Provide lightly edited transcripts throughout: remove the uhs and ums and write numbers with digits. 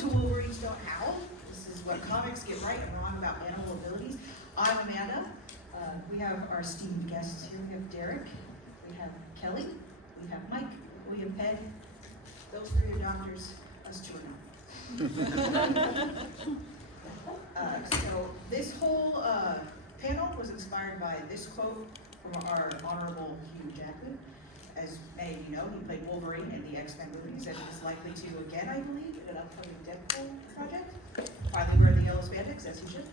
to Wolverines Don't Howl. This is what comics get right and wrong about animal abilities. I'm Amanda. We have our esteemed guests here. We have Derek, we have Kelly, we have Mike, we have Peg. Those three are doctors, us two are not. So this whole panel was inspired by this quote from our honorable Hugh Jackman. As many of you know, he played Wolverine in the X-Men movies and is likely to again, I believe, in an upcoming Deadpool project. Finally wear the yellow spandex, as he should.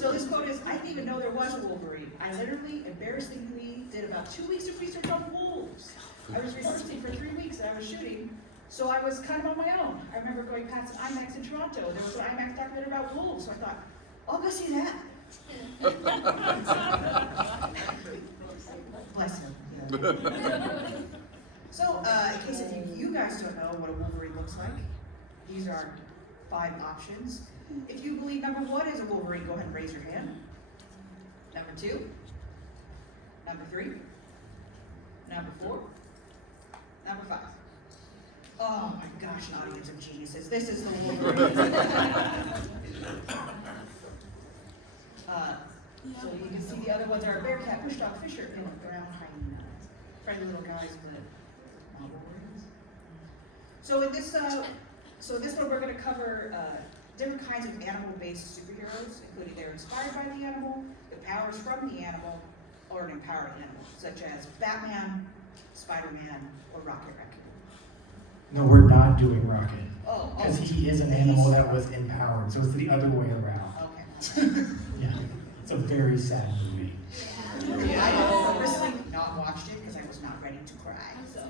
So this quote is, I didn't even know there was a Wolverine. I literally, embarrassingly, did about 2 weeks of research on wolves. I was rehearsing for 3 weeks and I was shooting, so I was kind of on my own. I remember going past an IMAX in Toronto. There was an IMAX documentary about wolves, so I thought, I'll go see that. Bless him. Yeah. So, in case if you guys don't know what a Wolverine looks like, these are 5 options. If you believe number 1 is a Wolverine, go ahead and raise your hand. Number 2, number 3, number 4, number 5. Oh my gosh, an audience of geniuses. This is the Wolverine. So you can see the other ones are a bearcat, bush dog, fisher, and a brown hyena. Friendly little guys, but not Wolverines. So in this one we're going to cover different kinds of animal-based superheroes, including they're inspired by the animal, the powers from the animal, or an empowered animal, such as Batman, Spider-Man, or Rocket Raccoon. No, we're not doing Rocket. Oh, because he is an animal that was empowered, so it's the other way around. Okay. Yeah, it's a very sad movie. Yeah. I have personally not watched it because I was not ready to cry. So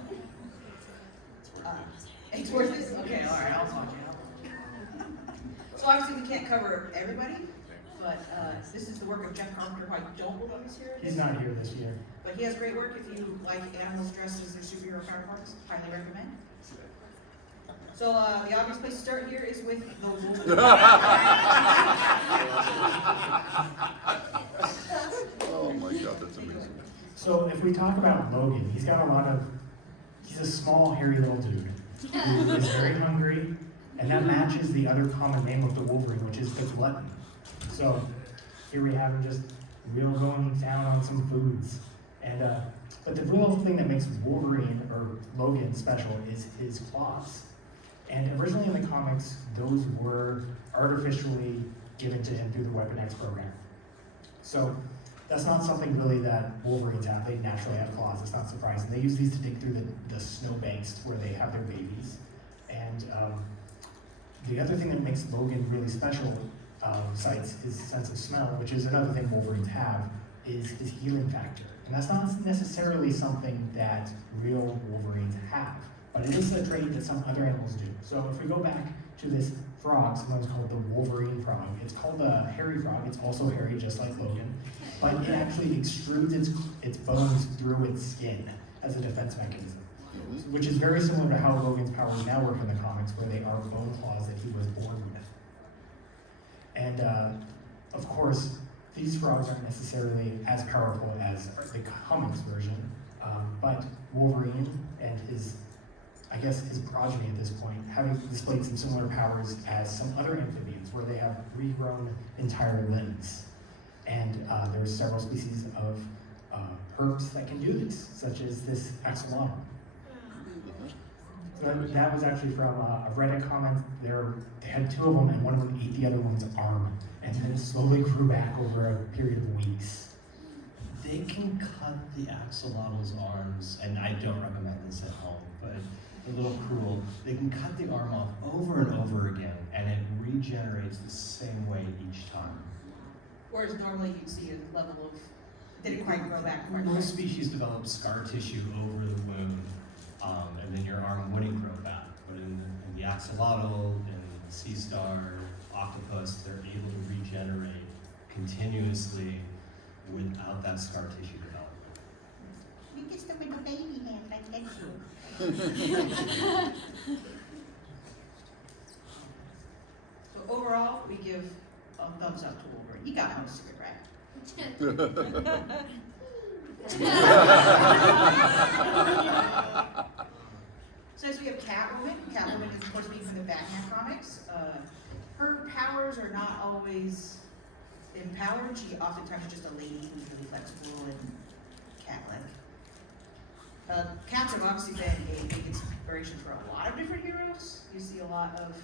it's worth it. Okay, all right, I'll watch it. So obviously we can't cover everybody, but this is the work of Jeff Carpenter, who I don't believe is here. He's not here this year. But he has great work. If you like animals dressed as their superhero counterparts, highly recommend. So the obvious place to start here is with the Wolverine. Oh my God, that's amazing. So if we talk about Logan, he's a small, hairy little dude who is very hungry, and that matches the other common name of the Wolverine, which is the glutton. So here we have him just real going down on some foods. And but the real thing that makes Wolverine, or Logan, special is his claws. And originally in the comics, those were artificially given to him through the Weapon X program. So that's not something really that Wolverines have. They naturally have claws, it's not surprising. They use these to dig through the snowbanks where they have their babies. And the other thing that makes Logan really special, besides his sense of smell, which is another thing Wolverines have, is his healing factor. And that's not necessarily something that real Wolverines have, but it is a trait that some other animals do. So if we go back to this frog, sometimes called the Wolverine frog. It's called a hairy frog. It's also hairy, just like Logan, but it actually extrudes its bones through its skin as a defense mechanism, which is very similar to how Logan's powers now work in the comics, where they are bone claws that he was born with. And of course, these frogs aren't necessarily as powerful as the comics version, but Wolverine and his progeny at this point, having displayed some similar powers as some other amphibians, where they have regrown entire limbs. And there's several species of herps that can do this, such as this axolotl. So that was actually from a Reddit comment. They had 2 of them, and one of them ate the other one's arm, and then it slowly grew back over a period of weeks. They can cut the axolotl's arms, and I don't recommend this at home, but a little cruel. They can cut the arm off over and over again, and it regenerates the same way each time. Whereas normally you'd see a level of, didn't quite grow back quite Most species develop scar tissue over the wound, and then your arm wouldn't grow back. But in the axolotl, in sea star, octopus, they're able to regenerate continuously without that scar tissue development. You get them in a baby hand like that. So overall, we give a thumbs up to Wolverine. He got most of it right. So next we have Catwoman. Catwoman is of course being from the Batman comics. Her powers are not always empowered. She oftentimes is just a lady who's really flexible and cat-like. Cats have obviously been a big inspiration for a lot of different heroes. You see a lot of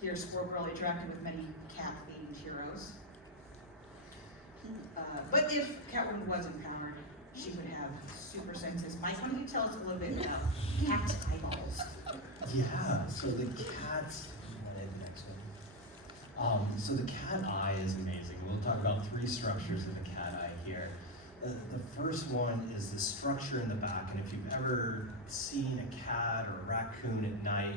here Squirrel Girl interacting with many cat-themed heroes. But if Catwoman was empowered, she would have super senses. Mike, why don't you tell us a little bit about cat eyeballs? Yeah, so the cat's, so the cat eye is amazing. We'll talk about three structures of the cat eye here. The first one is the structure in the back, and if you've ever seen a cat or a raccoon at night,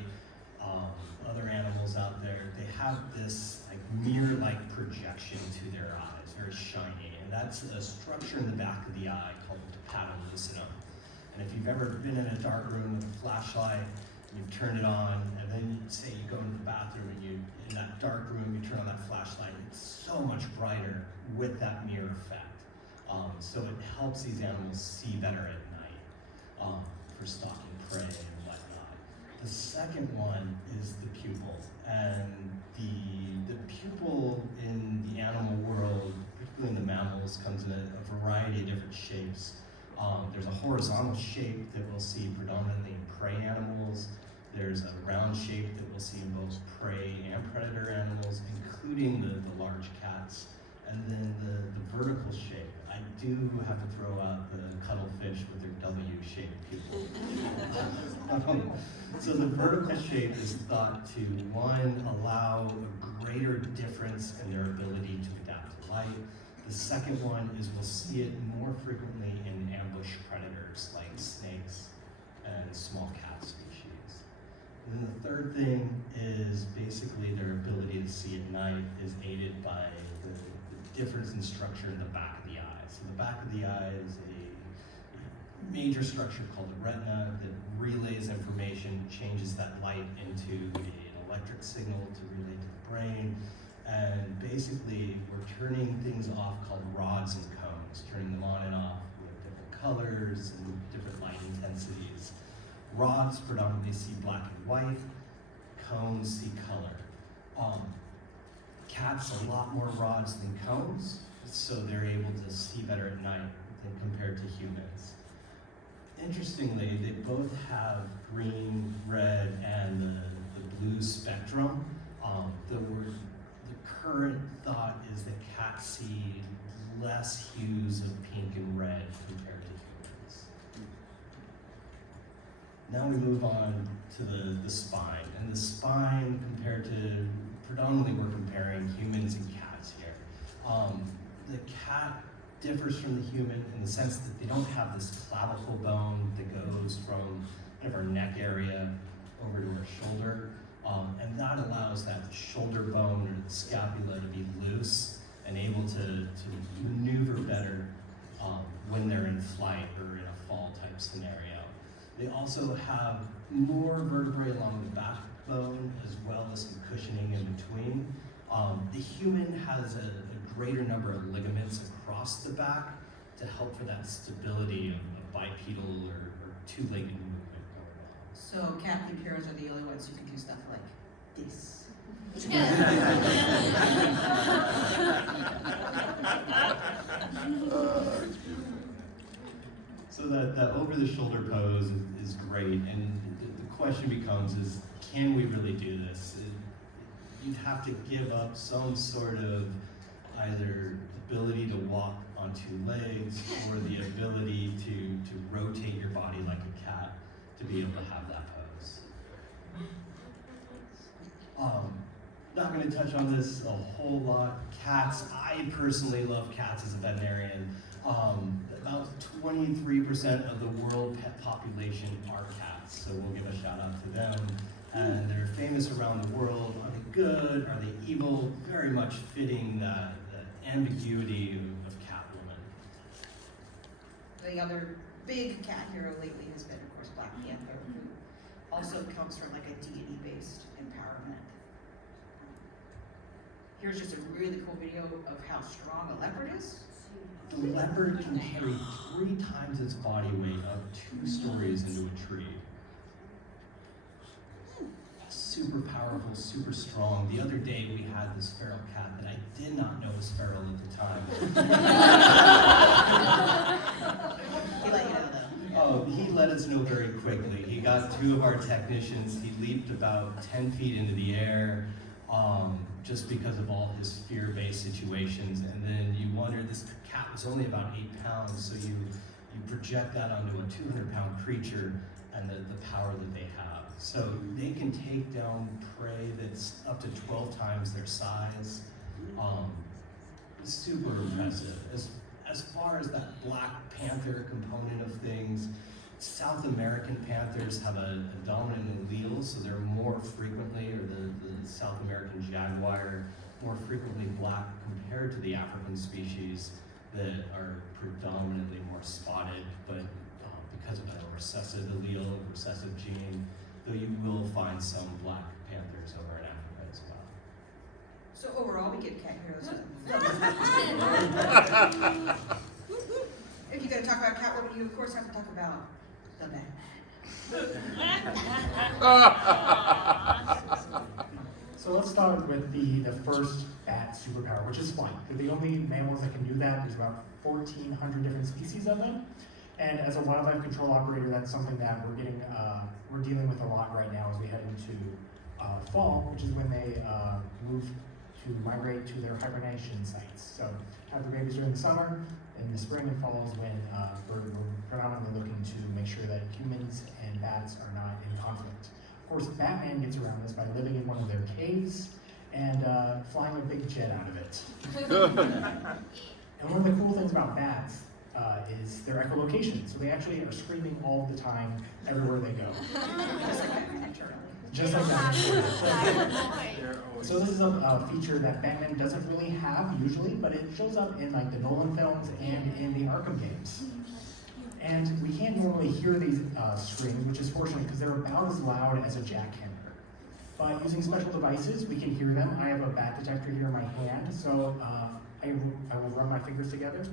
other animals out there, they have this like mirror-like projection to their eyes, very shiny, and that's a structure in the back of the eye called the pattern lucidum. And if you've ever been in a dark room with a flashlight, you've turned it on, and then say you go into the bathroom and you, in that dark room, you turn on that flashlight, it's so much brighter with that mirror effect. So it helps these animals see better at night for stalking prey and whatnot. The second one is the pupil, and the pupil in the animal world, particularly in the mammals, comes in a variety of different shapes. There's a horizontal shape that we'll see predominantly in prey animals. There's a round shape that we'll see in both prey and predator animals, including the large cats. And then the vertical shape. I do have to throw out the cuttlefish with their W-shaped pupil. So the vertical shape is thought to, one, allow a greater difference in their ability to adapt to light. The second one is we'll see it more frequently in ambush predators like snakes and small cat species. And then the third thing is basically their ability to see at night is aided by the difference in structure in the back of the eye. So the back of the eye is a major structure called the retina that relays information, changes that light into an electric signal to relay to the brain. And basically, we're turning things off called rods and cones, turning them on and off with different colors and different light intensities. Rods predominantly see black and white, cones see color. Cats a lot more rods than cones, so they're able to see better at night than compared to humans. Interestingly, they both have green, red, and the blue spectrum. The current thought is that cats see less hues of pink and red compared to humans. Now we move on to the spine. And the spine compared to, predominantly we're comparing humans and cats here. The cat differs from the human in the sense that they don't have this clavicle bone that goes from kind of our neck area over to our shoulder. And that allows that shoulder bone or the scapula to be loose and able to maneuver better when they're in flight or in a fall type scenario. They also have more vertebrae along the backbone as well as some cushioning in between. The human has a greater number of ligaments across the back to help for that stability of bipedal or two-legged movement going on. So cat-themed heroes are the only ones who can do stuff like this. So that over-the-shoulder pose is great, and the question becomes is, can we really do this? You'd have to give up some sort of either ability to walk on two legs or the ability to rotate your body like a cat to be able to have that pose. Not going to touch on this a whole lot. Cats, I personally love cats as a veterinarian. About 23% of the world pet population are cats, so we'll give a shout out to them. And they're famous around the world. Are they good? Are they evil? Very much fitting the ambiguity of Catwoman. The other big cat hero lately has been, of course, Black Panther, who also comes from like a deity-based empowerment. Here's just a really cool video of how strong a leopard is. The leopard can carry 3 times its body weight up 2 stories into a tree. super powerful, super strong. The other day we had this feral cat that I did not know was feral at the time. He let you know though. Oh, he let us know very quickly. He got 2 of our technicians. He leaped about 10 feet into the air just because of all his fear-based situations. And then you wonder, this cat was only about 8 pounds, so you project that onto a 200-pound creature and the power that they have. So they can take down prey that's up to 12 times their size. Super impressive. As far as that Black Panther component of things, South American panthers have a dominant allele, so they're more frequently, or the South American jaguar, more frequently black compared to the African species that are predominantly more spotted, but because of a recessive allele, a recessive gene, though you will find some Black Panthers over in Africa as well. So overall, we get cat heroes. If you're going to talk about Catwoman, you of course have to talk about the Batman. So let's start with the first bat superpower, which is flight. They're the only mammals that can do that. There's about 1,400 different species of them. And as a wildlife control operator, that's something that we're dealing with a lot right now as we head into fall, which is when they move to migrate to their hibernation sites. So have their babies during the summer. In the spring and fall is when we're predominantly looking to make sure that humans and bats are not in conflict. Of course, Batman gets around this by living in one of their caves and flying a big jet out of it. And one of the cool things about bats is their echolocation. So they actually are screaming all the time, everywhere they go. Just like that. So this is a feature that Batman doesn't really have usually, but it shows up in like the Nolan films and in the Arkham games. And we can't normally hear these screams, which is fortunate because they're about as loud as a jackhammer. But using special devices, we can hear them. I have a bat detector here in my hand, so I will run my fingers together.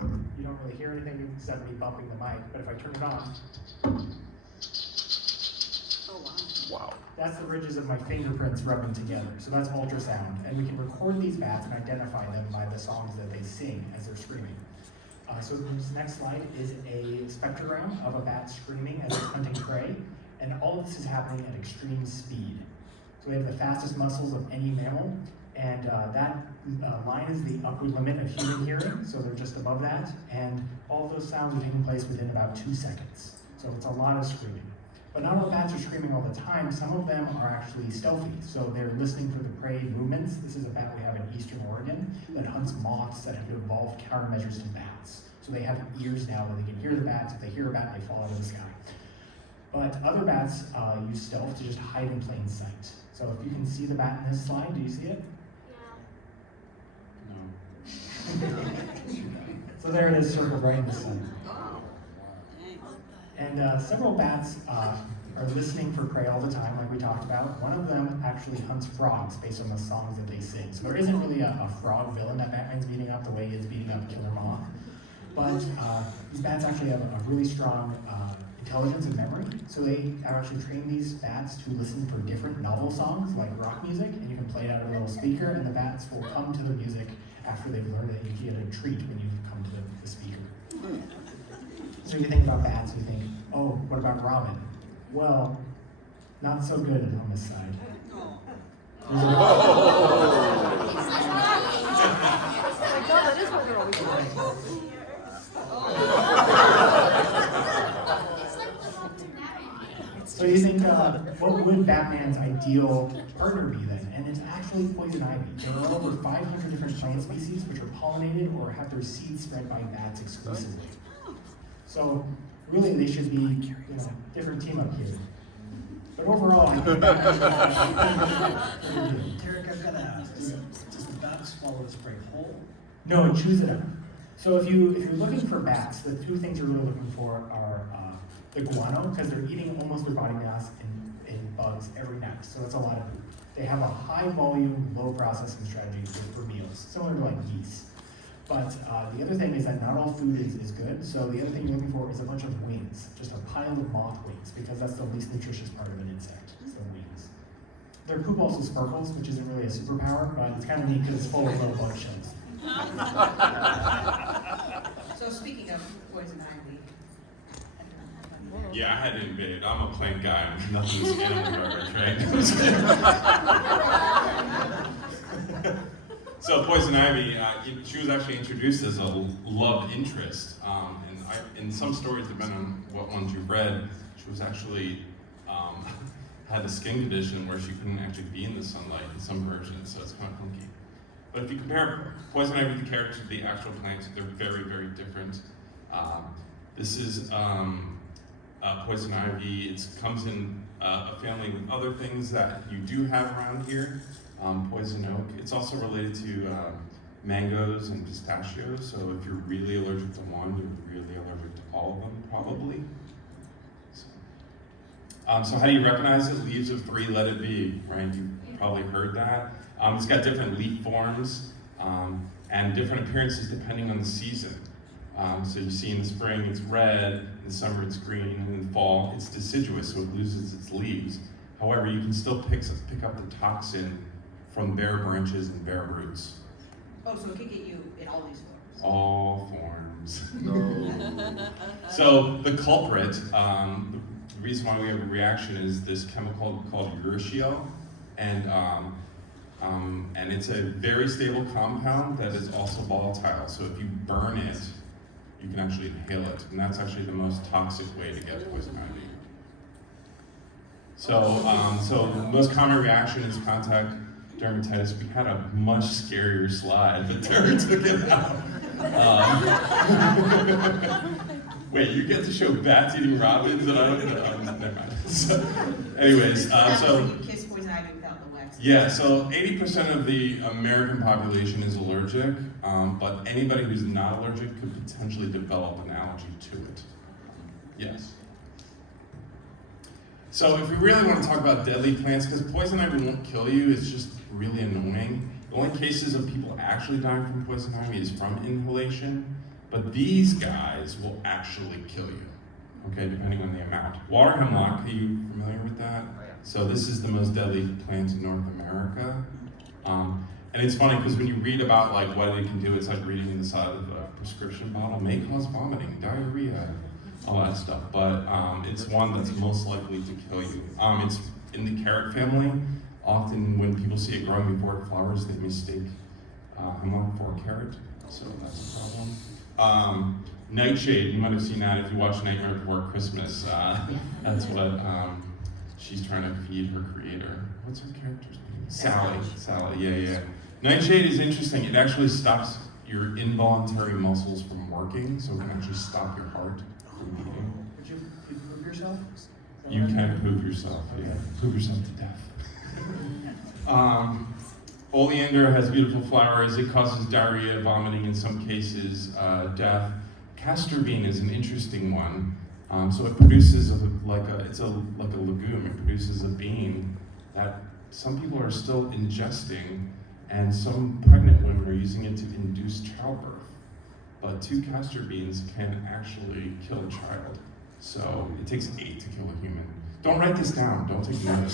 You don't really hear anything except me bumping the mic, but if I turn it on, Wow. that's the ridges of my fingerprints rubbing together. So that's ultrasound. And we can record these bats and identify them by the songs that they sing as they're screaming. So this next slide is a spectrogram of a bat screaming as it's hunting prey. And all of this is happening at extreme speed. So we have the fastest muscles of any mammal. And that line is the upward limit of human hearing. So they're just above that. And all of those sounds are taking place within about 2 seconds. So it's a lot of screaming. But not all bats are screaming all the time. Some of them are actually stealthy, so they're listening for the prey movements. This is a bat we have in Eastern Oregon that hunts moths that have evolved countermeasures to bats. So they have ears now that they can hear the bats. If they hear a bat, they fall out of the sky. But other bats use stealth to just hide in plain sight. So if you can see the bat in this slide, do you see it? No. So there it is, circled right in the center. And several bats are listening for prey all the time, like we talked about. One of them actually hunts frogs based on the songs that they sing. So there isn't really a frog villain that Batman's beating up the way he is beating up Killer Moth. But these bats actually have a really strong intelligence and memory. So they actually train these bats to listen for different novel songs, like rock music, and you can play it out of a little speaker, and the bats will come to the music after they've learned that you get a treat when you come to the speaker. So you think about bats, you think, oh, what about Robin? Well, not so good on this side. That is what they're always doing. So you think, what would Batman's ideal partner be then? And it's actually poison ivy. There are over 500 different plant species which are pollinated or have their seeds spread by bats exclusively. So really they should be, different team up here. But overall, I think Derek, I've got to ask, does the bat swallow its prey whole? no, it chews it up. So if you're looking for bats, the 2 things you're really looking for are the guano, because they're eating almost their body mass in bugs every night. So it's a lot of food. They have a high volume, low processing strategy for meals, similar to like geese. But the other thing is that not all food is good. So the other thing you're looking for is a bunch of wings, just a pile of moth wings, because that's the least nutritious part of an insect, is the wings. their poop also sparkles, which isn't really a superpower, but it's kind of neat because it's full of little bug shells. So speaking of poison ivy. Yeah, I had to invade. I'm a plant guy. Nothing's animal garbage, right? So Poison Ivy, she was actually introduced as a love interest, and in some stories, depending on what ones you've read, she was actually had a skin condition where she couldn't actually be in the sunlight in some versions, so it's kind of funky. But if you compare Poison Ivy, the character, to the actual plants, they're very, very different. This is Poison Ivy. It comes in a family with other things that you do have around here. Poison oak. It's also related to mangoes and pistachios, so if you're really allergic to one, you're really allergic to all of them, probably. So how do you recognize it? Leaves of 3, let it be, right? You've probably heard that. It's got different leaf forms and different appearances depending on the season. So you see in the spring it's red, in the summer it's green, and in the fall it's deciduous, so it loses its leaves. However, you can still pick up the toxin from bare branches and bare roots. Oh, so it can get you in all these forms. All forms. So the culprit, the reason why we have a reaction is this chemical called urushiol, and it's a very stable compound that is also volatile. So if you burn it, you can actually inhale it, and that's actually the most toxic way to get poison ivy. So the most common reaction is contact dermatitis. We had a much scarier slide, but Tara took it out. Wait, you get to show bats eating robins, and I don't know. Never mind. So, anyways, So you kiss poison ivy without the wax. yeah, so 80% of the American population is allergic, but anybody who's not allergic could potentially develop an allergy to it. Yes. So if we really want to talk about deadly plants, because poison ivy won't kill you, it's just really annoying. The only cases of people actually dying from poison ivy is from inhalation, but these guys will actually kill you, okay, depending on the amount. Water hemlock, are you familiar with that? So this is the most deadly plant in North America. And it's funny because when you read about like what it can do, it's like reading the side of a prescription bottle. May cause vomiting, diarrhea, all that stuff. But it's one that's most likely to kill you. It's in the carrot family. Often when people see it growing before it flowers, they mistake hemlock for a carrot. So that's a problem. Nightshade, you might have seen that if you watch Nightmare Before Christmas. That's what she's trying to feed her creator. What's her character's name? Sally, yeah. Nightshade is interesting. It actually stops your involuntary muscles from working, so it can actually stop your heart from beating. Would you poop yourself? You can poop yourself, yeah. Poop yourself to death. Oleander has beautiful flowers. It causes diarrhea, vomiting, in some cases, death. Castor bean is an interesting one. So it produces like a legume. It produces a bean that some people are still ingesting, and some pregnant women are using it to induce childbirth. But 2 castor beans can actually kill a child. So it takes 8 to kill a human. Don't write this down, don't take notes.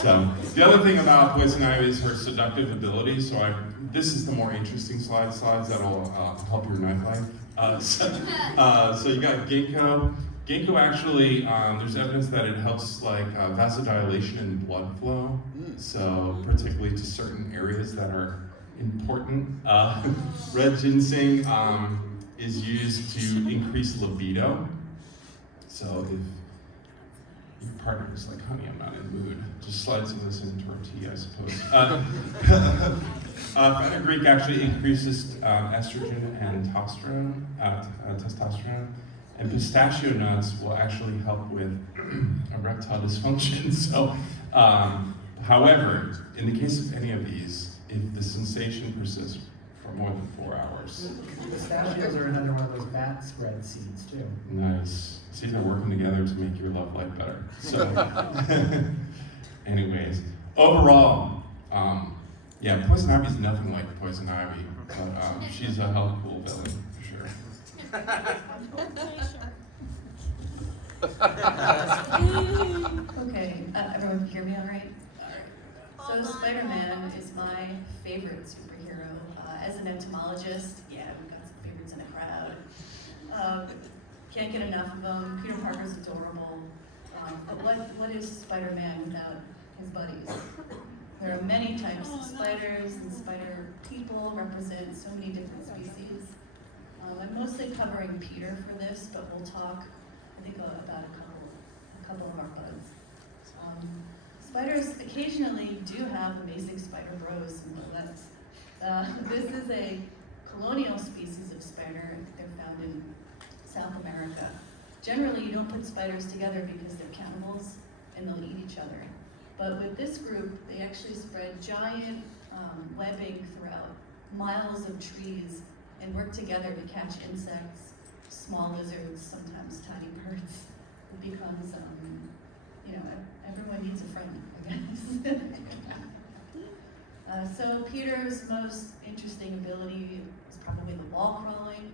So the other thing about poison ivy is her seductive ability. So this is the more interesting slides that'll help your nightlife. So you got ginkgo. Ginkgo actually, there's evidence that it helps like vasodilation and blood flow. So particularly to certain areas that are important. Red ginseng is used to increase libido. So if your partner is like, honey, I'm not in the mood, just slide some of this into our tea, I suppose. Fenugreek actually increases estrogen and testosterone. And pistachio nuts will actually help with erectile dysfunction. So, however, in the case of any of these, if the sensation persists for more than 4 hours. Pistachios are another one of those bat spread seeds too. Nice. See, they're working together to make your love life better. So, anyways, overall, yeah, poison ivy is nothing like poison ivy, but she's a hell of a cool villain for sure. Okay, everyone can hear me all right? So Spider-Man is my favorite superhero. As an entomologist, yeah, we've got some favorites in the crowd. Can't get enough of them. Peter Parker's adorable. But what is Spider-Man without his buddies? There are many types of spiders, and spider people represent so many different species. I'm mostly covering Peter for this, but we'll talk, I think, about a couple of our buds. Spiders occasionally do have amazing spider bros and bullets. This is a colonial species of spider. They're found in South America. Generally, you don't put spiders together because they're cannibals and they'll eat each other. But with this group, they actually spread giant webbing throughout miles of trees and work together to catch insects, small lizards, sometimes tiny birds. It becomes, everyone needs a friend, I guess. So Peter's most interesting ability is probably the wall crawling.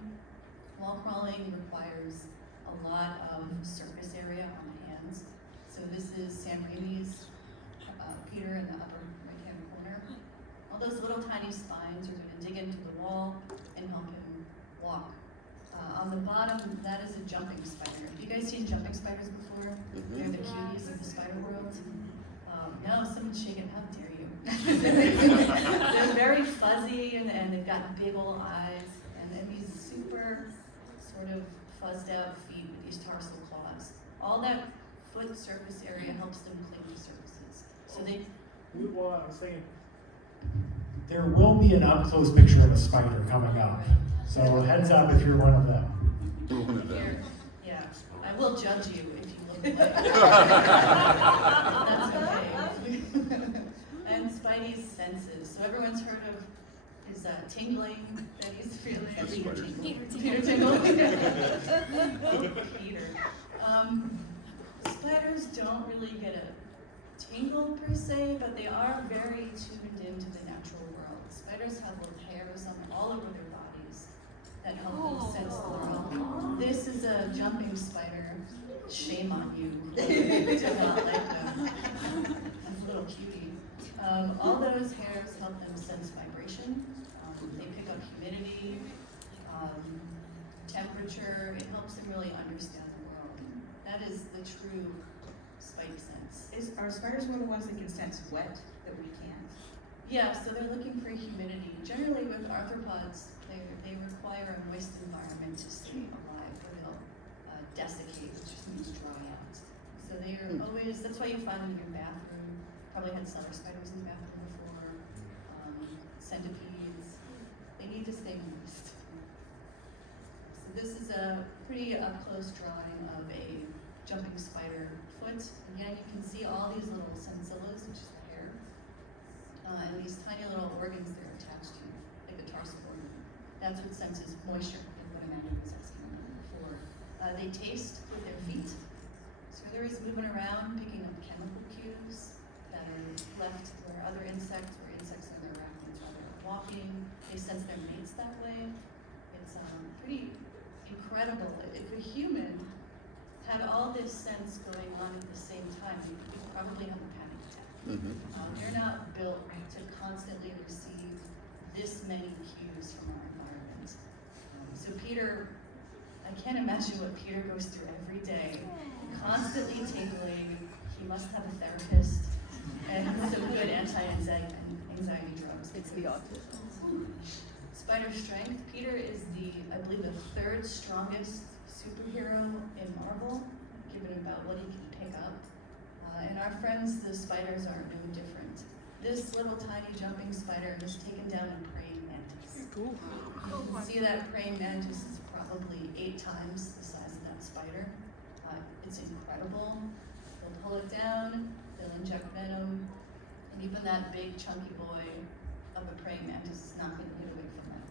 Wall crawling requires a lot of surface area on the hands. So this is Sam Raimi's Peter in the upper right-hand corner. All those little tiny spines are going to dig into the wall and help him walk. On the bottom, that is a jumping spider. Have you guys seen jumping spiders before? They're the cuties of the spider world. No, someone's shaking. How dare you? They're very fuzzy and they've got big old eyes and these super sort of fuzzed out feet with these tarsal claws. All that foot surface area helps them cling to surfaces. So they. Well, I was thinking, there will be an up-close picture of a spider coming up. So heads up if you're one of them. Here, yeah, I will judge you if you look like That's okay. And Spidey's senses. So everyone's heard of his tingling that he's feeling. Peter tingle. Peter. Spiders don't really get a tingle per se, but they are very tuned into the natural world. Spiders have little hairs on all over their bodies that help them sense the world. This is a jumping spider. Shame on you. Do not like them. That's a little cutie. All those hairs help them sense vibration. They pick up humidity, temperature. It helps them really understand the world. That is the true Spidey sense. Are spiders one of the ones that can sense wet that we can't? Yeah, so they're looking for humidity. Generally with arthropods, they require a moist environment to stay alive, or they'll desiccate, which just means dry out. So they are always, that's why you find them in your bathroom. Probably had cellar spiders in the bathroom before. Centipedes. They need to stay moist. So this is a pretty up-close drawing of a jumping spider foot. Again, you can see all these little sensillas, which is the hair, and these tiny little organs they're attached to, like the tarsal organ. That's what senses moisture, like what Amanda was asking before. They taste with their feet, so they're always moving around, picking up chemical cues that are left where other insects or insects in their arachnids while they're walking. They sense their mates that way. It's pretty incredible. If a human had all this sense going on at the same time, you'd probably have a panic attack. You're not built to constantly receive this many cues from our environment. So Peter, I can't imagine what Peter goes through every day. Constantly tingling. He must have a therapist and some good anti-anxiety drugs. It's the autism. Spider strength. Peter is I believe the third strongest superhero in Marvel, given about what he can pick up. And our friends, the spiders, are no different. This little tiny jumping spider has taken down a praying mantis. Ooh. You can see that praying mantis is probably 8 times the size of that spider. It's incredible. They'll pull it down, they'll inject venom, and even that big chunky boy of a praying mantis is not going to get away from that.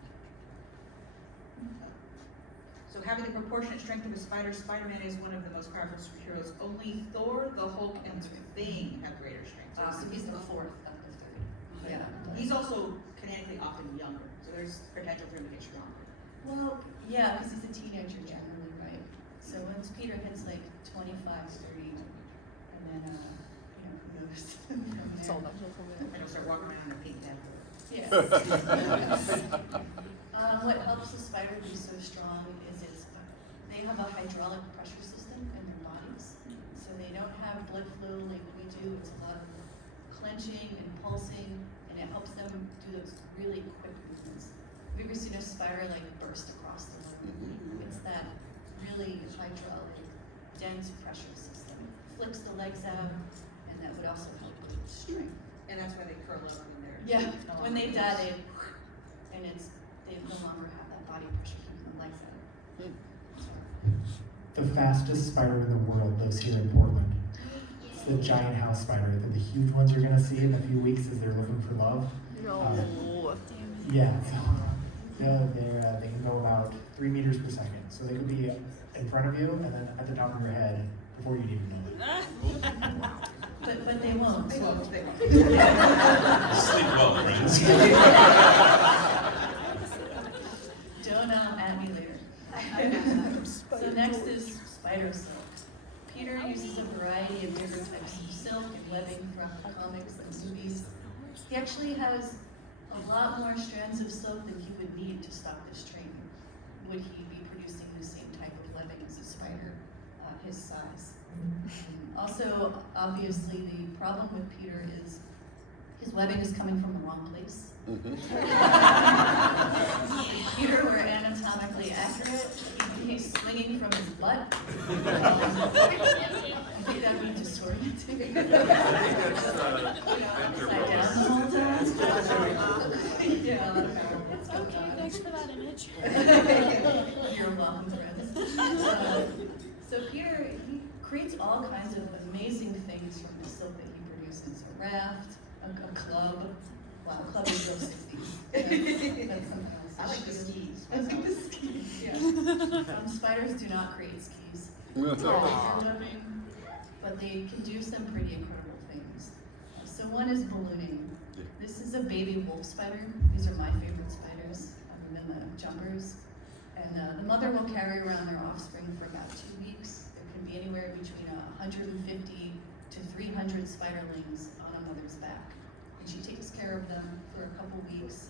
So having the proportionate strength of a spider, Spider-Man is one of the most powerful superheroes. Only Thor, the Hulk, and the Thing have greater strength. So he's the 4th of the 3rd. Yeah. He's also canonically often younger, so there's potential for him to get stronger. Well, yeah, because he's a teenager generally, right? So once Peter hits like 25, 30, and then, you know, moves from It's all there. that from there. I don't start walking around in a pink panther. Yes. What helps the spider be so strong is they have a hydraulic pressure system in their bodies. So they don't have blood flow like we do. It's a lot of clenching and pulsing, and it helps them do those really quick movements. Have you ever seen a spider like burst across the room? It's that really hydraulic, dense pressure system. Flicks the legs out, and that would also help with strength. And that's why they curl up in there. Yeah, when they die, and they no longer have that body pressure keeping the legs out. The fastest spider in the world lives here in Portland. It's the giant house spider. The huge ones you're gonna see in a few weeks as they're looking for love. No. Yeah, so they can go about 3 meters per second. So they could be in front of you and then at the top of your head before you'd even know it. But they won't. They won't, they won't. Sleep well, friends. Don't at me later. So next is spider silk. Peter uses a variety of different types of silk and webbing from the comics and movies. He actually has a lot more strands of silk than he would need to stop this train. Would he be producing the same type of webbing as a spider, his size? Also, obviously, the problem with Peter is his webbing is coming from the wrong place. If Peter were anatomically accurate, he's swinging from his butt. I think that would be disorienting. Upside down the whole time. Yeah. It's okay, thanks for that image. You're welcome, friends. So Peter, he creates all kinds of amazing things from the silk that he produces. A raft, a club. Wow, club is real 60s. That's something else. I like the skis. I like the skis, yeah. Spiders do not create skis. But they can do some pretty incredible things. So one is ballooning. This is a baby wolf spider. These are my favorite spiders, other than the jumpers. And the mother will carry around their offspring for about 2 weeks. There can be anywhere between 150 to 300 spiderlings on a mother's back. And she takes care of them for a couple weeks.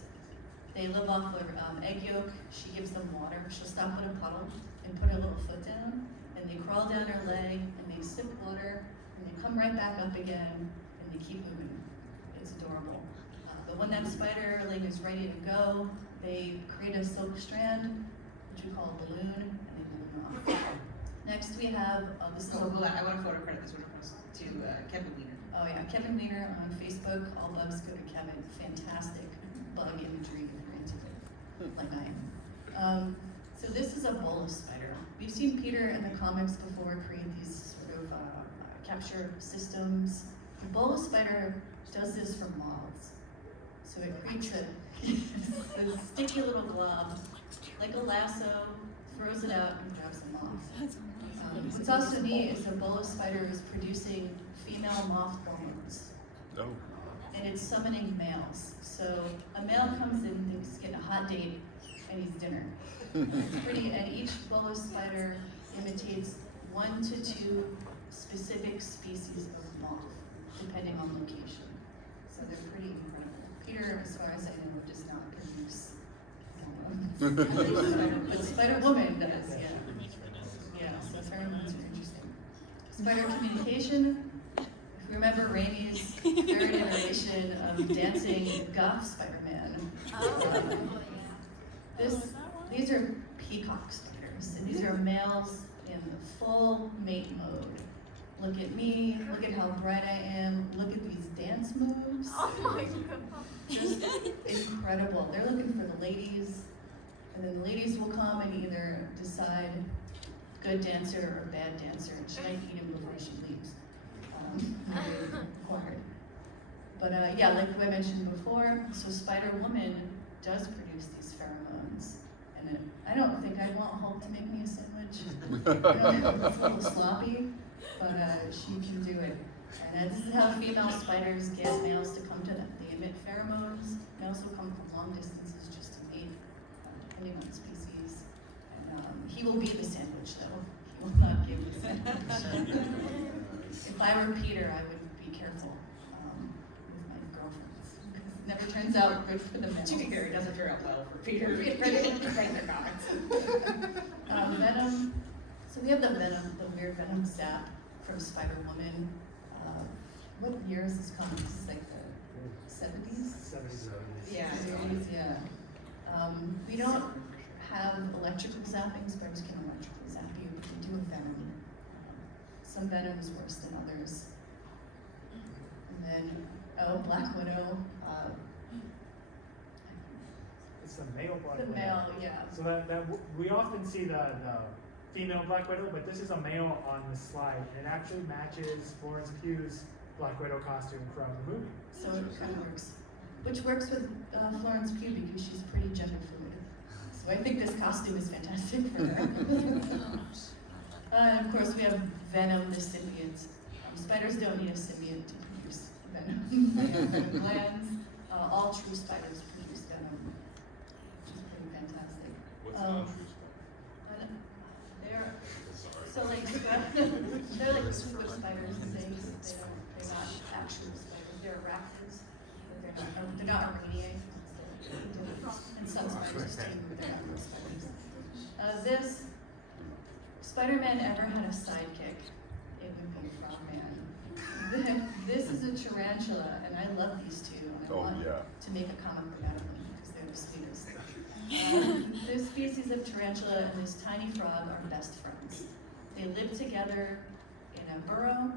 They live off their egg yolk. She gives them water. She'll stop at a puddle and put her little foot down, and they crawl down her leg, and they sip water, and they come right back up again, and they keep moving. It's adorable. But when that spiderling is ready to go, they create a silk strand, which we call a balloon, and they balloon off. Next we have this Oh, little. hold on, I want to photo credit this one across to Kevin Wiener. Oh yeah, Kevin Wiener on Facebook. All bugs go to Kevin. Fantastic bug imagery if you're into it, like I am. So this is a bolus spider. We've seen Peter in the comics before create these sort of capture systems. The bolus spider does this for moths. So it creates a sticky little glob, like a lasso, throws it out and grabs a moth. What's also neat is the bolus spider is producing female moth hormones. Oh. And it's summoning males. So a male comes in, thinks he's getting a hot date, and he's dinner. It's pretty, and each bolus spider imitates 1 to 2 specific species of moth, depending on location. So they're pretty incredible. Peter, as far as I know, does not produce. But Spider Woman does, yeah. Yeah, so pheromones are interesting. Spider communication. If you remember Raimi's third iteration of dancing goth Spider-Man. These are peacock spiders, and these are males in the full mate mode. Look at me, look at how bright I am, look at these dance moves. Oh my god. Just incredible. They're looking for the ladies, and then the ladies will come and either decide good dancer or bad dancer, and she might eat him before she leaves. Hard. But yeah, like I mentioned before, so Spider Woman does produce these pheromones, and I don't think I want Hulk to make me a sandwich. It's a little sloppy, but she can do it. And this is how female spiders get males to come to them. They emit pheromones. They also come from long distances just to mate, depending on the species. And he will be the sandwich, though. He will I were Peter, I would be careful with my girlfriends, because it never turns out good for the males. To be fair, it doesn't turn out well for Peter. Write their comments. Venom. So we have the Venom, the weird Venom sap from Spider-Woman. What year is this comic? This is like the 70s? Yeah. 70s, yeah. We don't have electrical zapping. Spiders can electrically zap you, but we do have Venom. Some Venom is worse than others. And then, Black Widow. It's the male Black The Widow. male, yeah. So that we often see the female Black Widow, but this is a male on the slide, and it actually matches Florence Pugh's Black Widow costume from the movie. So it kind of works. Which works with Florence Pugh because she's pretty gender fluid. So I think this costume is fantastic for her. And of course we have Venom, the symbiote. Spiders don't need a symbiote to produce venom. They have venom glands. All true spiders produce venom, which is pretty fantastic. What's non-true spider? They're Sorry. so like they're like super spiders and things. They're not actual spiders. They're arachnids. But they're not arachnidae. And some spiders too, but they're not real spiders. This Spider-Man ever had a sidekick, it would be Frogman. This is a tarantula, and I love these two. And I want to make a comic book out of them because they're the sweetest. This species of tarantula and this tiny frog are best friends. They live together in a burrow.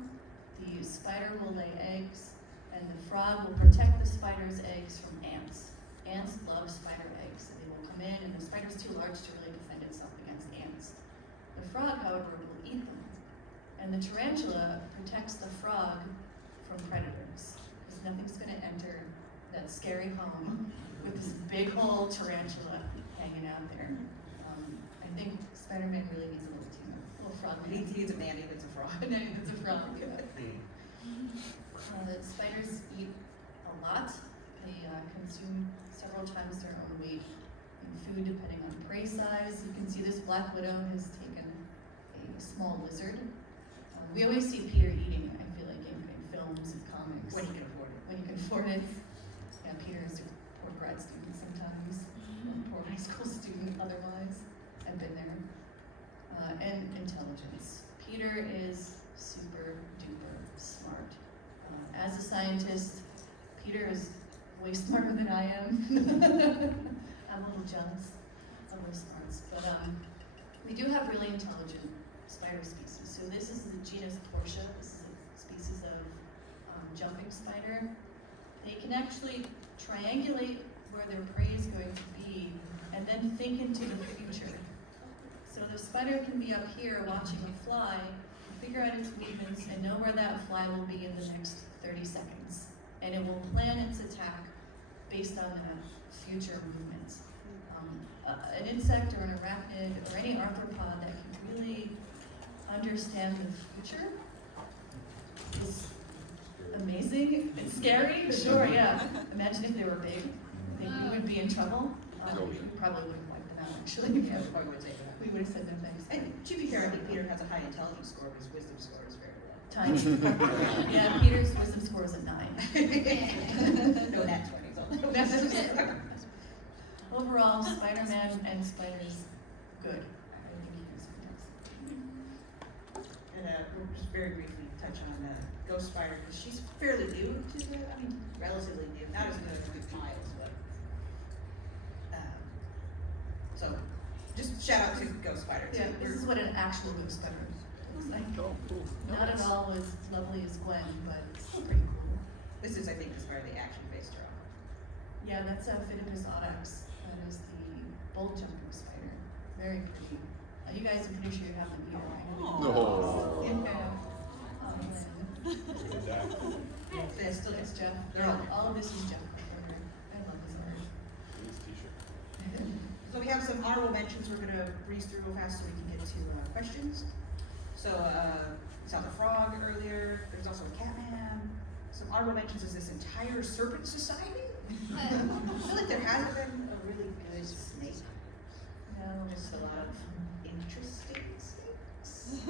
The spider will lay eggs, and the frog will protect the spider's eggs from ants. Ants love spider eggs, and they will come in, and the spider's too large to really defend itself against ants. The frog, however, will eat them. And the tarantula protects the frog from predators, because nothing's going to enter that scary home with this big old tarantula hanging out there. I think Spider-Man really needs a little team, a little frog. He needs a man, it's a frog. No, it's a frog. The spiders eat a lot. They consume several times their own weight in food, depending on prey size. You can see this Black Widow has taken a small lizard. We always see Peter eating, I feel like, in films and comics. When you can afford it. When you can afford it. Yeah, Peter is a poor grad student sometimes, or poor high school student otherwise. I've been there. And intelligence. Peter is super duper smart. As a scientist, Peter is way smarter than I am. I'm a little jealous of those smarts. But we do have really intelligent spider species. So this is the genus Portia. This is a species of jumping spider. They can actually triangulate where their prey is going to be and then think into the future. So the spider can be up here watching a fly, figure out its movements, and know where that fly will be in the next 30 seconds. And it will plan its attack based on that future movement. An insect or an arachnid or any arthropod that can really understand the future is amazing. It's scary, sure, yeah. Imagine if they were big. We would be in trouble. We probably would have wiped them out, actually. Yeah, we probably would say that. We would have said no thanks. And to be fair, I think Peter has a high intelligence score, but his wisdom score is very low. Tiny. Yeah, Peter's wisdom score is a 9. No, that's 20s. Overall, Spider-Man and spiders, good. I think he was fantastic. And we'll just very briefly touch on Ghost Spider, because she's fairly new to the, relatively new, not as good as Miles, but. So, just shout out to Ghost Spider too. Yeah, this is what an actual ghost spider looks like. Not at all as lovely as Gwen, but still pretty cool. This is, I think, the spider they actually based her on. Yeah, that's Phidippus audax. That is the bull jumping spider. Very pretty. You guys, I'm pretty sure you have the beer, right? No. They still It's get Jeff. They're All of this is Jeff Carpenter. I love his art. So we have some honorable mentions we're gonna breeze through real fast so we can get to questions. So, we saw the frog earlier, there's also a Catman. Some honorable mentions is this entire serpent society. I feel like there hasn't been a really good snake. No, Just a lot of interesting snakes.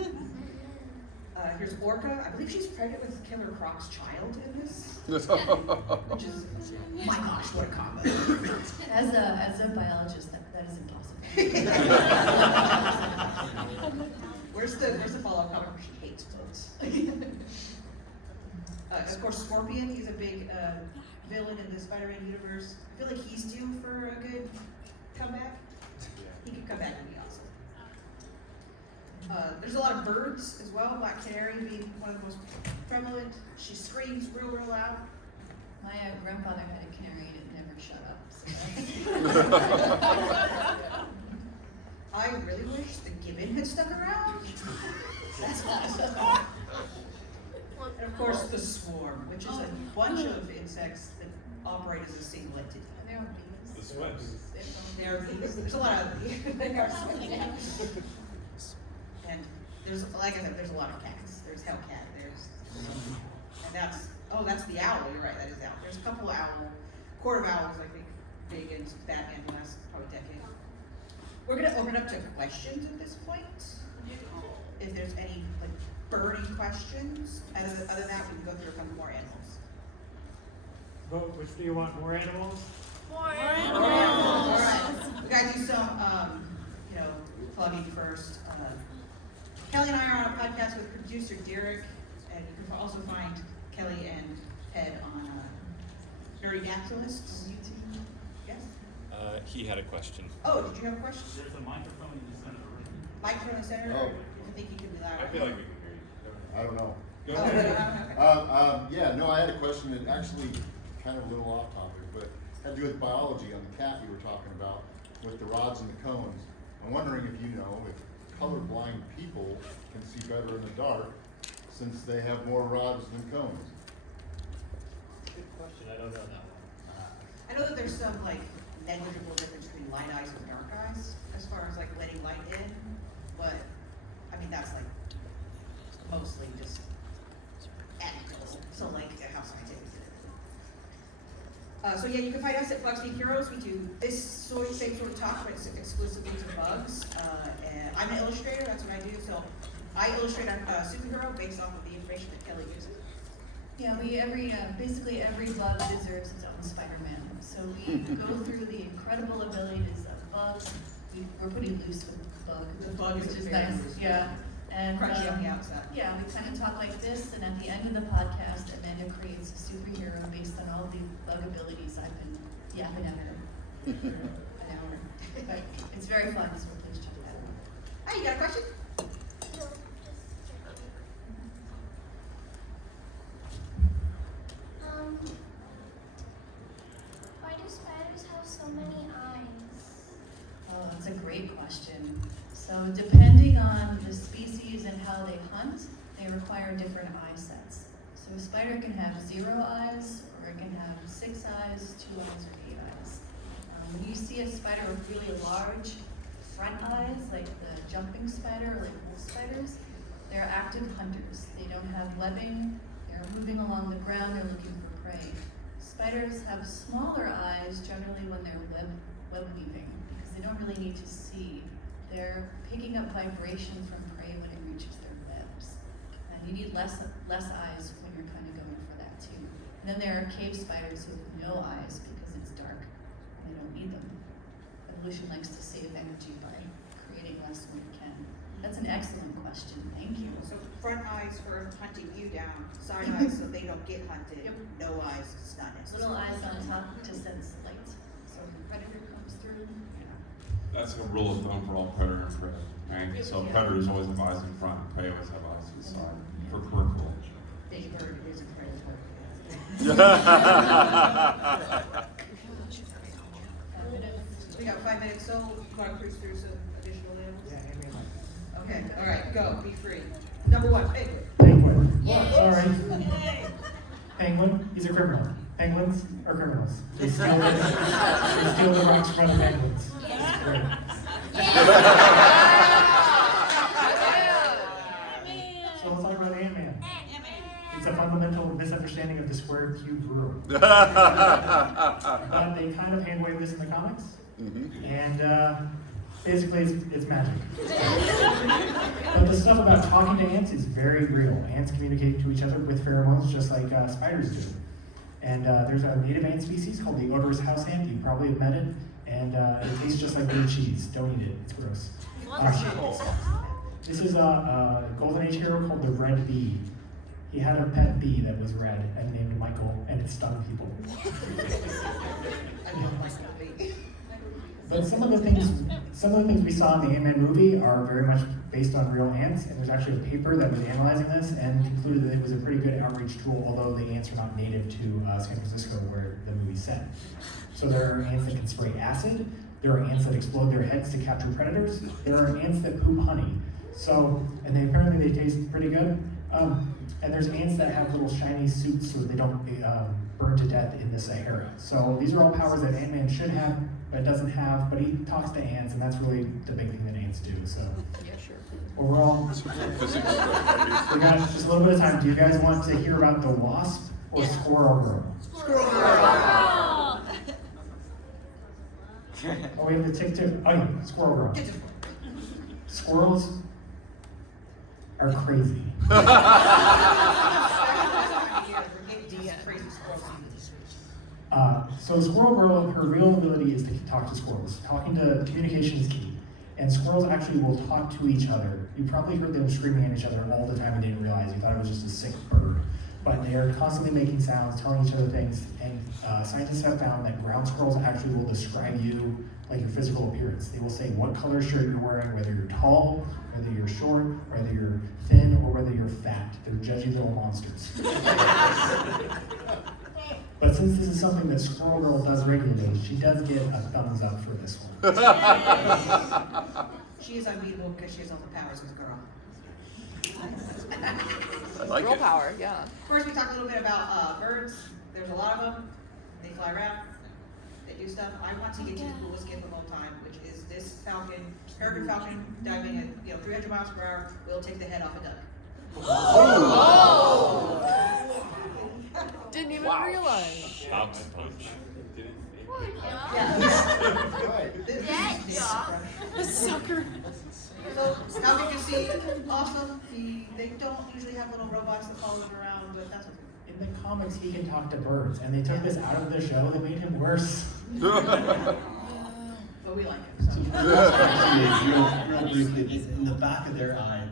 Here's Orca. I believe she's pregnant with Killer Croc's child in this, which is, my gosh, what a combo. As a biologist, that is impossible. Where's the follow-up comment where she hates boats? Of course, Scorpion, he's a big villain in the Spider-Man universe. I feel like he's due for a good comeback. He could come back and be awesome. There's a lot of birds as well, Black Canary being one of the most prevalent. She screams real loud. My grandfather had a canary and it never shut up. So I really wish the Gibbon had stuck around. That's awesome. And of course, the Swarm, which is a bunch of insects that operate as a single entity. there are bees. The Swifts. There are bees. There's a lot of there are Swifts. And there's, like I said, there's a lot of cats. There's Hellcat. And that's the owl. You're right, that is owl. There's a couple of Court of Owls, I think, big in Batman the last probably decade. We're gonna open up to questions at this point. If there's any like burning questions, other than that, we can go through a couple more animals. Vote, which do you want, more animals? More All right, we gotta do some, plugging first. Kelly and I are on a podcast with producer Derek, and you can also find Kelly and Ted on Nerdy Naturalists. YouTube. Yes? He had a question. Oh, did you have a question? There's a microphone in the center of the room. Microphone in the center? Oh. I think you can be louder. I feel like we can hear you. I don't know. Go Oh, ahead. okay. Yeah, no, I had a question that actually kind of a little off topic, but had to do with biology on the cat you were talking about with the rods and the cones. I'm wondering if you know if colorblind people can see better in the dark since they have more rods than cones. Good question, I don't know that one. I know that there's some like negligible difference between light eyes and dark eyes as far as like letting light in, but I mean that's like mostly just anecdotal. So like how scientific is it? So yeah, you can find us at Bug Speak Heroes. We do this same sort of talk, but it's exclusively to bugs. And I'm an illustrator. That's what I do. So I illustrate a superhero based off of the information that Kelly gives me. Yeah, basically every bug deserves its own Spider-Man. So we go through the incredible abilities of bugs. We're pretty loose with the bug. The bug is which is very nice. loose. Yeah. And Crunchy on the outside. yeah, we kind of talk like this, and at the end of the podcast, Amanda creates a superhero based on all the bug abilities I've been yapping at her for an hour. But it's very fun, so please check that out. Hi, you got a question? Why do spiders have so many eyes? Oh, that's a great question. So depending on the species and how they hunt, they require different eye sets. So a spider can have 0 eyes, or it can have 6 eyes, 2 eyes, or 8 eyes. When you see a spider with really large front eyes, like the jumping spider, or like wolf spiders, they're active hunters. They don't have webbing, they're moving along the ground, they're looking for prey. Spiders have smaller eyes generally when they're web weaving, because they don't really need to see. They're picking up vibration from prey when it reaches their webs. And you need less eyes when you're kind of going for that too. And then there are cave spiders who have no eyes because it's dark and they don't need them. Evolution likes to save energy by creating less when it can. That's an excellent question, thank you. So front eyes for hunting you down, side eyes so they don't get hunted, Yep. no eyes, it's not necessary. Little eyes on top to sense light. So if a predator comes through, That's a rule of thumb for all predator and prey, right? So Yeah. predators always have eyes in front, prey always have eyes to the side for peripheral. Big bird is a predator. 5 minutes. We got 5 minutes, so you want to cruise through some additional animals? Yeah, hand me a mic. Okay, all right, go, be free. Number 1, penguin. Penguin. Yes. Sorry. Yay. Penguin, he's a criminal. Penguins are criminals. They steal the rocks from the penguins. It's great. So let's talk about Ant-Man. It's a fundamental misunderstanding of the square cube rule. But they kind of hand wave this in the comics. And Basically, it's magic. But the stuff about talking to ants is very real. Ants communicate to each other with pheromones just like spiders do. And there's a native ant species called the odorous house ant. You probably have met it. And it tastes just like blue cheese. Don't eat it. It's gross. This is a Golden Age hero called the Red Bee. He had a pet bee that was red and named Michael, and it stung people. I don't like that bee. But some of the things we saw in the Ant-Man movie are very much based on real ants, and there's actually a paper that was analyzing this and concluded that it was a pretty good outreach tool, although the ants are not native to San Francisco where the movie's set. So there are ants that can spray acid, there are ants that explode their heads to capture predators, there are ants that poop honey. So, and apparently they taste pretty good. And there's ants that have little shiny suits so that they don't burn to death in the Sahara. So these are all powers that Ant-Man should have, but doesn't have, but he talks to ants, and that's really the big thing that ants do. So overall, we got just a little bit of time. Do you guys want to hear about the wasp or squirrel girl? Squirrel Oh, we have the tick too. Oh yeah, squirrel girl. Squirrels are crazy. So Squirrel Girl, her real ability is to talk to squirrels. Communication is key. And squirrels actually will talk to each other. You probably heard them screaming at each other all the time and didn't realize. You thought it was just a sick bird. But they are constantly making sounds, telling each other things. And scientists have found that ground squirrels actually will describe you like your physical appearance. They will say what color shirt you're wearing, whether you're tall, whether you're short, whether you're thin, or whether you're fat. They're judgy little monsters. But since this is something that Squirrel Girl does regularly, she does get a thumbs up for this one. She is unbeatable because she has all the powers as a girl. I like girl power, yeah. First, we talked a little bit about birds. There's a lot of them. They fly around. They do stuff. I want to get to the coolest gift of all time, which is this falcon, peregrine falcon, diving at 300 miles per hour. Will take the head off a duck. Oh! Didn't even realize. Falcon punch. Sucker. So, how you can see, awesome. They don't usually have little robots that follow them around, but that's okay. In the comics, he can talk to birds, and they took this out of the show that made him worse. But we like him, so. Actually, real briefly, in the back of their eye,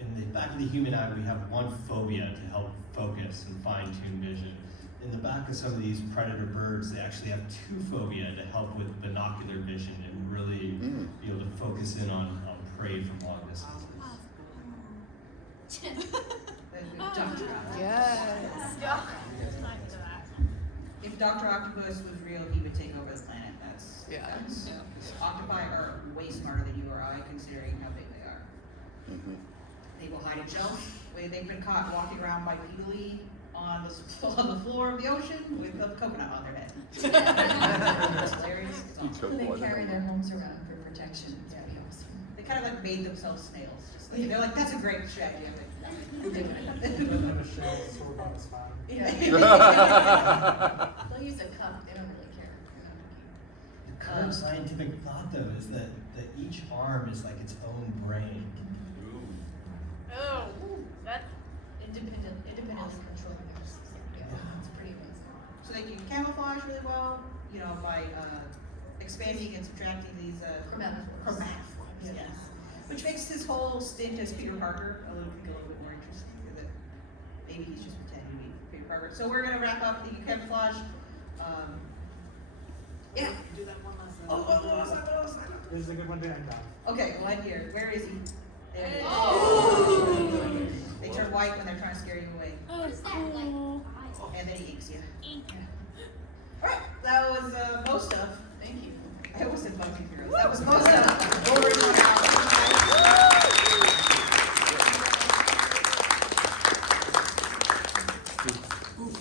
in the back of the human eye, we have one phobia to help focus and fine-tune vision. In the back of some of these predator birds, they actually have two phobia to help with binocular vision and really be able to focus in on prey from long distances. Yes. If Dr. Octopus was real, he would take over the planet. That's octopi are way smarter than you or I, considering how big they are. They will hide in shells. They've been caught walking around bipedally on the floor of the ocean with a coconut on their head. It's hilarious. It's awesome. They carry their homes around for protection. It's pretty awesome. They kind of like made themselves snails. Just like, they're like, that's a great strategy. I'm doing it. Have a shell, sword on the spine. They'll use a cup. They don't really care. The current scientific thought, though, is that each arm is like its own brain. Oh, that's Independently controlling their system. Yeah, it's pretty amazing. So they can camouflage really well, by expanding and subtracting these chromatophores. Yes. Which makes his whole stint as Peter Parker a little bit more interesting, because maybe he's just pretending to be Peter Parker. So we're gonna wrap up the camouflage. Yeah. Do that one last time. Oh, This is a good one to end on. okay, well, right here. Where is he? There he is. They turn white when they're trying to scare you away. And then he inks you. Alright, that was most of. Thank you. I almost said Bunch of Heroes. That was most of Wolverine.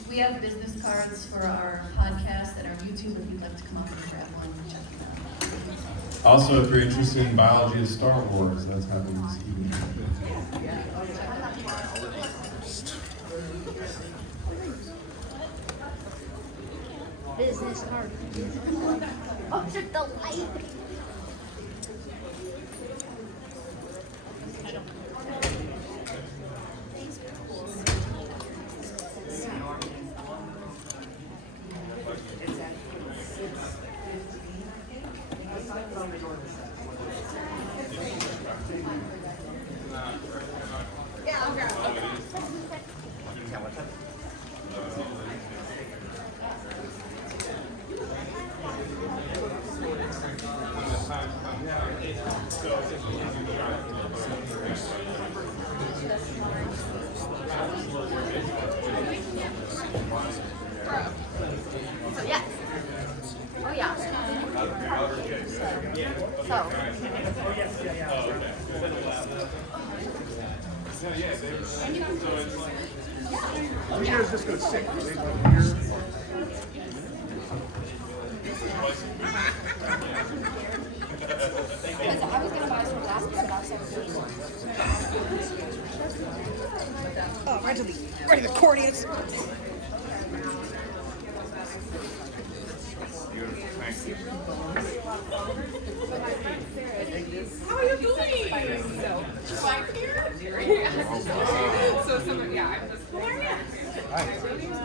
We have business cards for our podcast and our YouTube. If you'd like to come up and grab one, check them out. Also, if you're interested in biology of Star Wars, that's happening this evening. Business card. Oh, just the light. So yes. Oh yeah. So. Oh, yes, yeah. I'm sure it's just gonna sit. They go here. Because I was gonna buy some glasses, but I was 17. Oh, right to the corneas.